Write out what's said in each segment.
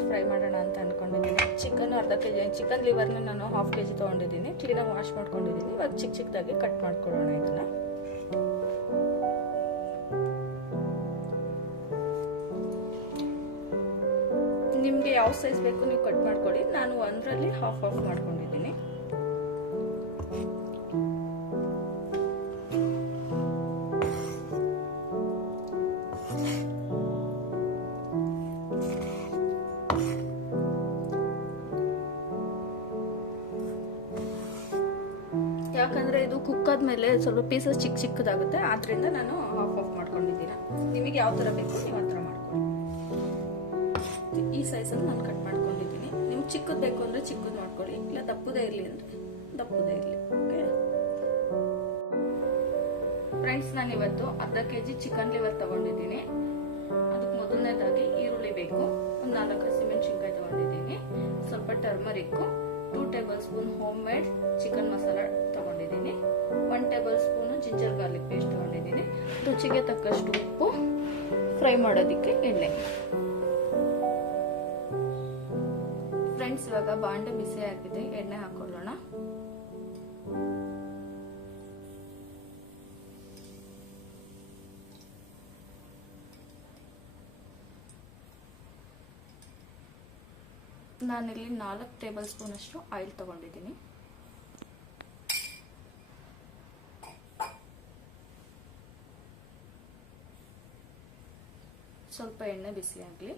Liver fry ಮಾಡೋಣ ಅಂತ ಅಂದ್ಕೊಂಡಿದ್ದೀನಿ. ಚಿಕನ್ ಅರ್ಧ kg, ಚಿಕನ್ ಲಿವರ್ನ ನಾನು ½ kg ತೊಗೊಂಡಿದ್ದೀನಿ. ಕ್ಲೀನಾಗಿ ವಾಶ್ ಮಾಡ್ಕೊಂಡಿದ್ದೀನಿ. ಇವಾಗ ಚಿಕ್ಕ ಚಿಕ್ಕದಾಗಿ ಕಟ್ ಮಾಡ್ಕೊಳ್ಳೋಣ ಇದನ್ನು. ನಿಮಗೆ ಯಾವ ಸೈಜ್ ಬೇಕು ನೀವು ಕಟ್ ಮಾಡ್ಕೊಳ್ಳಿ. ನಾನು ಒಂದರಲ್ಲಿ ಹಾಫ್ ಮಾಡ್ಕೊಂಡಿದ್ದೀನಿ. ಯಾಕಂದರೆ ಇದು ಕುಕ್ ಆದಮೇಲೆ ಸ್ವಲ್ಪ ಪೀಸಸ್ ಚಿಕ್ಕದಾಗುತ್ತೆ, ಆದ್ದರಿಂದ ನಾನು ಹಾಫ್ ಮಾಡ್ಕೊಂಡಿದ್ದೀನಿ. ನಿಮಗೆ ಯಾವ ಥರ ಬೇಕು ನೀವು ಆ ಥರ ಮಾಡ್ಕೊಳ್ಳಿ. ಈ ಸೈಜಲ್ಲಿ ನಾನು ಕಟ್ ಮಾಡ್ಕೊಂಡಿದ್ದೀನಿ. ನಿಮ್ಗೆ ಚಿಕ್ಕದು ಬೇಕು ಅಂದರೆ ಚಿಕ್ಕದು ಮಾಡ್ಕೊಳ್ಳಿ, ಇಲ್ಲ ದಪ್ಪದೇ ಇರಲಿ ಅಂದರೆ ದಪ್ಪದೇ ಇರಲಿ. ಓಕೆ ಫ್ರೆಂಡ್ಸ್, ನಾನು ಇವತ್ತು ಅರ್ಧ kg ಚಿಕನ್ ಲಿವರ್ ತೊಗೊಂಡಿದ್ದೀನಿ. ಅದಕ್ಕೆ ಮೊದಲನೇದಾಗಿ ಈರುಳ್ಳಿ ಬೇಕು, ಒಂದು 4 ಹಸಿಮೆಣಸಿನ್ಕಾಯಿ ತೊಗೊಂಡಿದ್ದೀನಿ, ಸ್ವಲ್ಪ turmeric, 2 table spoon home made chicken masala ತಗೊಂಡಿದ್ದೀನಿ, 1 table spoon ginger garlic paste ತಗೊಂಡಿದ್ದೀನಿ, ರುಚಿಗೆ ತಕ್ಕಷ್ಟು ಉಪ್ಪು, ಫ್ರೈ ಮಾಡೋದಕ್ಕೆ ಎಣ್ಣೆ. ಫ್ರೆಂಡ್ಸ್, ಇವಾಗ ಬಾಂಡೆ ಬಿಸಿ ಆಗಿದೆ, ಎಣ್ಣೆ ಹಾಕೊಳ್ಳೋಣ. ನಾನಿಲ್ಲಿ 4 ಟೇಬಲ್ ಸ್ಪೂನ್ ಅಷ್ಟು ಆಯಿಲ್ ತಗೊಂಡಿದ್ದೀನಿ. ಸ್ವಲ್ಪ ಎಣ್ಣೆ ಬಿಸಿ ಆಗಲಿ.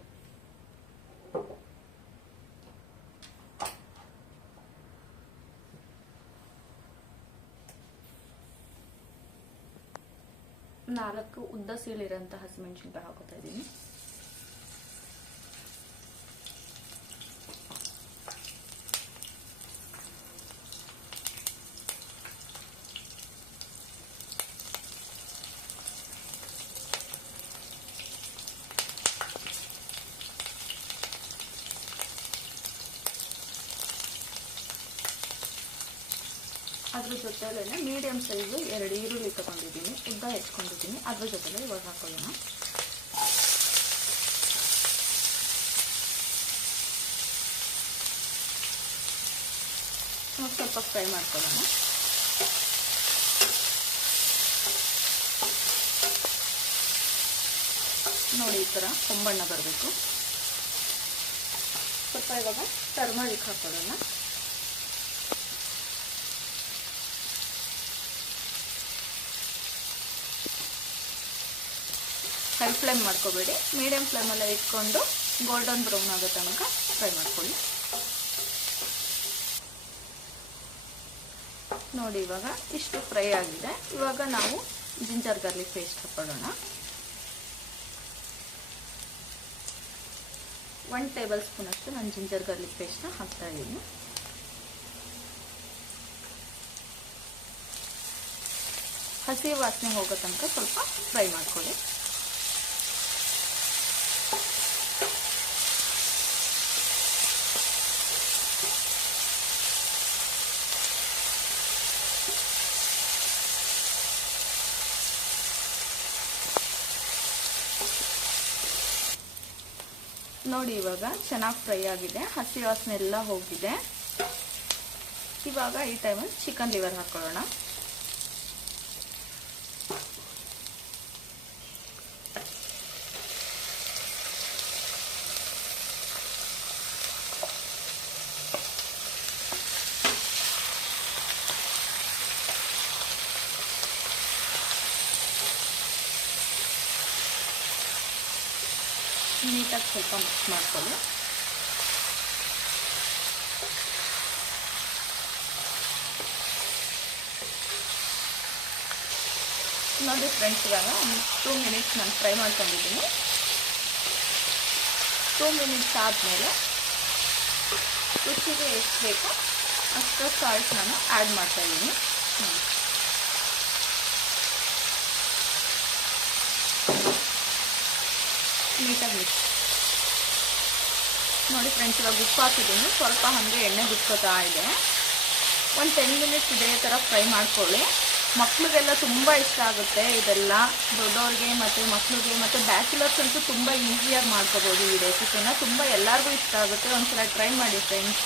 ನಾಲ್ಕು ಉದ್ದ ಸೀಳಿರೋಂಥ ಹಸಿಮೆಣಸಿನ್ಕಾಯಿ ಹಾಕೋತಾ ಇದ್ದೀನಿ. ಅದ್ರ ಜೊತೆಲೇ ಮೀಡಿಯಂ ಸೈಜು 2 ಈರುಳ್ಳಿ ತಗೊಂಡಿದ್ದೀನಿ, ಉದ್ದ ಹೆಚ್ಕೊಂಡಿದ್ದೀನಿ. ಅದ್ರ ಜೊತೆಲೆ ಇವಾಗ ಹಾಕೊಳ್ಳೋಣ. ಸ್ವಲ್ಪ ಫ್ರೈ ಮಾಡ್ಕೊಳ್ಳೋಣ. ನೋಡಿ, ಈ ಥರ ಹೊಂಬಣ್ಣ ಬರಬೇಕು. ಸ್ವಲ್ಪ ಇವಾಗ ಟರ್ಮರಿಕ್ ಹಾಕೊಳ್ಳೋಣ. ಹೈ ಫ್ಲೇಮ್ ಮಾಡ್ಕೋಬೇಡಿ, ಮೀಡಿಯಂ ಫ್ಲೇಮಲ್ಲೇ ಇಟ್ಕೊಂಡು ಗೋಲ್ಡನ್ ಬ್ರೌನ್ ಆಗೋ ತನಕ ಫ್ರೈ ಮಾಡ್ಕೊಳ್ಳಿ. ನೋಡಿ, ಇವಾಗ ಇಷ್ಟು ಫ್ರೈ ಆಗಿದೆ. ಇವಾಗ ನಾವು ಜಿಂಜರ್ ಗಾರ್ಲಿಕ್ ಪೇಸ್ಟ್ ಹಾಕೊಳ್ಳೋಣ. 1 ಟೇಬಲ್ ಸ್ಪೂನ್ ಅಷ್ಟು ನಾನು ಜಿಂಜರ್ ಗಾರ್ಲಿಕ್ ಪೇಸ್ಟ್ನ ಹಾಕ್ತಾ ಇದ್ದೀನಿ. ಹಸಿ ವಾಸನೆ ಹೋಗೋ ತನಕ ಸ್ವಲ್ಪ ಫ್ರೈ ಮಾಡ್ಕೊಳ್ಳಿ. ನೋಡಿ, ಇವಾಗ ಚೆನ್ನಾಗಿ ಫ್ರೈ ಆಗಿದೆ, ಹಸಿ ವಾಸನೆ ಎಲ್ಲ ಹೋಗಿದೆ. ಇವಾಗ ಈ ಟೈಮಲ್ಲಿ ಚಿಕನ್ ಲಿವರ್ ಹಾಕೊಳ್ಳೋಣ. ನೀಟಾಗಿ ಸ್ವಲ್ಪ ಮಿಕ್ಸ್ ಮಾಡ್ಕೊಳ್ಳಿ. ನೋಡಿ ಫ್ರೆಂಡ್ಸ್, ಇವಾಗ ಒಂದು 2 ಮಿನಿಟ್ಸ್ ನಾನು ಫ್ರೈ ಮಾಡ್ಕೊಂಡಿದ್ದೀನಿ. 2 ಮಿನಿಟ್ಸ್ ಆದಮೇಲೆ ರುಚಿಗೆ ಎಷ್ಟು ಬೇಕೋ ಅಷ್ಟು ಸಾಲ್ಟ್ ನಾನು ಆ್ಯಡ್ ಮಾಡ್ತಾಯಿದ್ದೀನಿ. ನೀಟಾಗಿ ಮಿಕ್ಸ್ ನೋಡಿ ಫ್ರೆಂಡ್ಸ್. ಇವಾಗ ಉಪ್ಪು ಹಾಕಿದ್ದೀನಿ, ಸ್ವಲ್ಪ ಹಾಗೆ ಎಣ್ಣೆ ಬಿಟ್ಕೋತಾ ಇದೆ. ಒಂದು 10 ಮಿನಿಟ್ಸ್ ಇದೇ ಥರ ಫ್ರೈ ಮಾಡ್ಕೊಳ್ಳಿ. ಮಕ್ಳಿಗೆಲ್ಲ ತುಂಬ ಇಷ್ಟ ಆಗುತ್ತೆ ಇದೆಲ್ಲ. ದೊಡ್ಡವ್ರಿಗೆ ಮತ್ತು ಮಕ್ಳಿಗೆ ಮತ್ತು ಬ್ಯಾಚುಲರ್ಸ್ ಅಂತೂ ತುಂಬ ಈಸಿಯಾಗಿ ಮಾಡ್ಕೋಬೋದು ಈ ರೆಸಿಪಿನ. ತುಂಬ ಎಲ್ಲರಿಗೂ ಇಷ್ಟ ಆಗುತ್ತೆ. ಒಂದ್ಸಲ ಟ್ರೈ ಮಾಡಿ ಫ್ರೆಂಡ್ಸ್.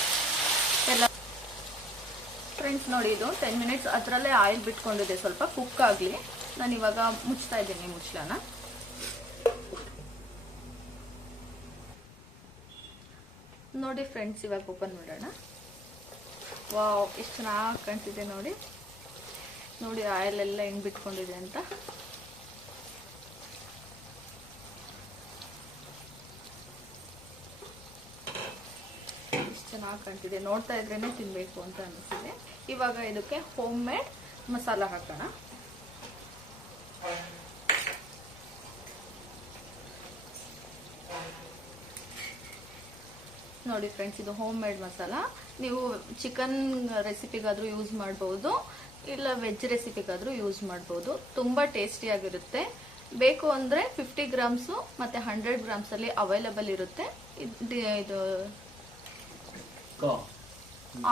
ಫ್ರೆಂಡ್ಸ್ ನೋಡಿ, ಇದು 10 ಮಿನಿಟ್ಸ್ ಅದರಲ್ಲೇ ಆಯಿಲ್ ಬಿಟ್ಕೊಂಡಿದೆ. ಸ್ವಲ್ಪ ಕುಕ್ ಆಗಲಿ. ನಾನು ಇವಾಗ ಮುಚ್ತಾ ಇದ್ದೀನಿ ಮುಚ್ಚಳನ. ನೋಡಿ ಫ್ರೆಂಡ್ಸ್, ಇವಾಗ ಓಪನ್ ಮಾಡೋಣ. ವಾವ್, ಎಷ್ಟು ಚೆನ್ನಾಗಿ ಕಾಣ್ತಿದೆ ನೋಡಿ. ನೋಡಿ ಆಯಿಲ್ ಎಲ್ಲ ಹೆಂಗ್ ಬಿಟ್ಕೊಂಡಿದೆ ಅಂತ. ಎಷ್ಟು ಚೆನ್ನಾಗಿ ಕಾಣ್ತಿದೆ. ನೋಡ್ತಾ ಇದ್ರೇನೆ ತಿನ್ಬೇಕು ಅಂತ ಅನಿಸಿದೆ. ಇವಾಗ ಇದಕ್ಕೆ ಹೋಮ್ ಮೇಡ್ ಮಸಾಲ ಹಾಕೋಣ. ನೋಡಿ ಫ್ರೆಂಡ್ಸ್, ಇದು ಹೋಮ್ ಮೇಡ್ ಮಸಾಲ. ನೀವು ಚಿಕನ್ ರೆಸಿಪಿಗಾದ್ರೂ ಯೂಸ್ ಮಾಡ್ಬೋದು, ಇಲ್ಲ ವೆಜ್ ರೆಸಿಪಿಗಾದ್ರೂ ಯೂಸ್ ಮಾಡ್ಬೋದು. ತುಂಬ ಟೇಸ್ಟಿಯಾಗಿರುತ್ತೆ. ಬೇಕು ಅಂದರೆ 50 ಗ್ರಾಮ್ಸು ಮತ್ತು 100 ಗ್ರಾಮ್ಸಲ್ಲಿ ಅವೈಲಬಲ್ ಇರುತ್ತೆ. ಇದು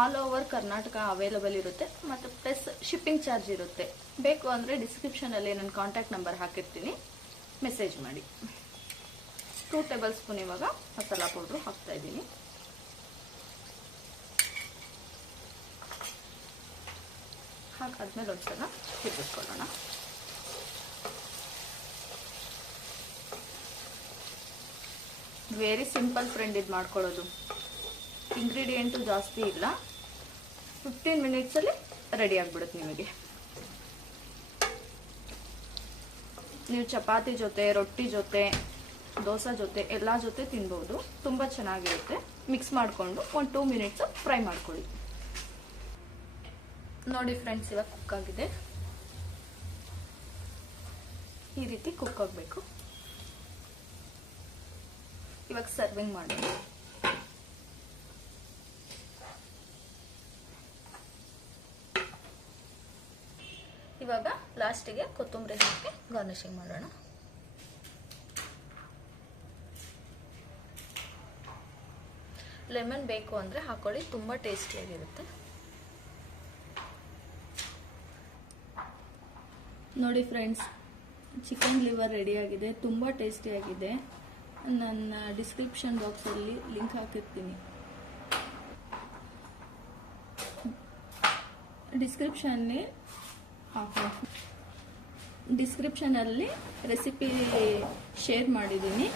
ಆಲ್ ಓವರ್ ಕರ್ನಾಟಕ ಅವೈಲಬಲ್ ಇರುತ್ತೆ. ಮತ್ತು ಪ್ಲಸ್ ಶಿಪ್ಪಿಂಗ್ ಚಾರ್ಜ್ ಇರುತ್ತೆ. ಬೇಕು ಅಂದರೆ ಡಿಸ್ಕ್ರಿಪ್ಷನಲ್ಲಿ ನನ್ನ ಕಾಂಟ್ಯಾಕ್ಟ್ ನಂಬರ್ ಹಾಕಿರ್ತೀನಿ, ಮೆಸೇಜ್ ಮಾಡಿ. 2 ಟೇಬಲ್ ಸ್ಪೂನ್ ಇವಾಗ ಮಸಾಲ ಪೌಡ್ರು ಹಾಕ್ತಾ ಇದ್ದೀನಿ. ಹಾಕಾದ್ಮೇಲೆ ಒಂದ್ಸಲ ತಿರ್ಗಿಸ್ಕೊಳ್ಳೋಣ. ವೆರಿ ಸಿಂಪಲ್ ಫ್ರೆಂಡ್ ಇದು ಮಾಡ್ಕೊಳ್ಳೋದು. ಇಂಗ್ರೀಡಿಯೆಂಟು ಜಾಸ್ತಿ ಇಲ್ಲ. 15 ಮಿನಿಟ್ಸಲ್ಲಿ ರೆಡಿ ಆಗಿಬಿಡುತ್ತೆ ನಿಮಗೆ. ನೀವು ಚಪಾತಿ ಜೊತೆ, ರೊಟ್ಟಿ ಜೊತೆ, ದೋಸೆ ಜೊತೆ ಎಲ್ಲ ಜೊತೆ ತಿನ್ಬೋದು. ತುಂಬ ಚೆನ್ನಾಗಿರುತ್ತೆ. ಮಿಕ್ಸ್ ಮಾಡಿಕೊಂಡು ಒಂದು 2 ಮಿನಿಟ್ಸ್ ಫ್ರೈ ಮಾಡ್ಕೊಳ್ಳಿ. ನೋಡಿ ಫ್ರೆಂಡ್ಸ್, ಇವಾಗ ಕುಕ್ ಆಗಿದೆ. ಈ ರೀತಿ ಕುಕ್ ಆಗಬೇಕು. ಇವಾಗ ಸರ್ವಿಂಗ್ ಮಾಡಿ. ಇವಾಗ ಲಾಸ್ಟಿಗೆ ಕೊತ್ತಂಬರಿ ಹಾಕಿ ಗಾರ್ನಿಶಿಂಗ್ ಮಾಡೋಣ. ಲೆಮನ್ ಬೇಕು ಅಂದರೆ ಹಾಕೊಳ್ಳಿ, ತುಂಬ ಟೇಸ್ಟಿಯಾಗಿರುತ್ತೆ. ನೋಡಿ ಫ್ರೆಂಡ್ಸ್, ಚಿಕನ್ ಲಿವರ್ ರೆಡಿಯಾಗಿದೆ. ತುಂಬ ಟೇಸ್ಟಿಯಾಗಿದೆ. ನನ್ನ ಡಿಸ್ಕ್ರಿಪ್ಷನ್ ಬಾಕ್ಸಲ್ಲಿ ಲಿಂಕ್ ಹಾಕಿರ್ತೀನಿ. ಡಿಸ್ಕ್ರಿಪ್ಷನಲ್ಲಿ ರೆಸಿಪಿ ಶೇರ್ ಮಾಡಿದ್ದೀನಿ.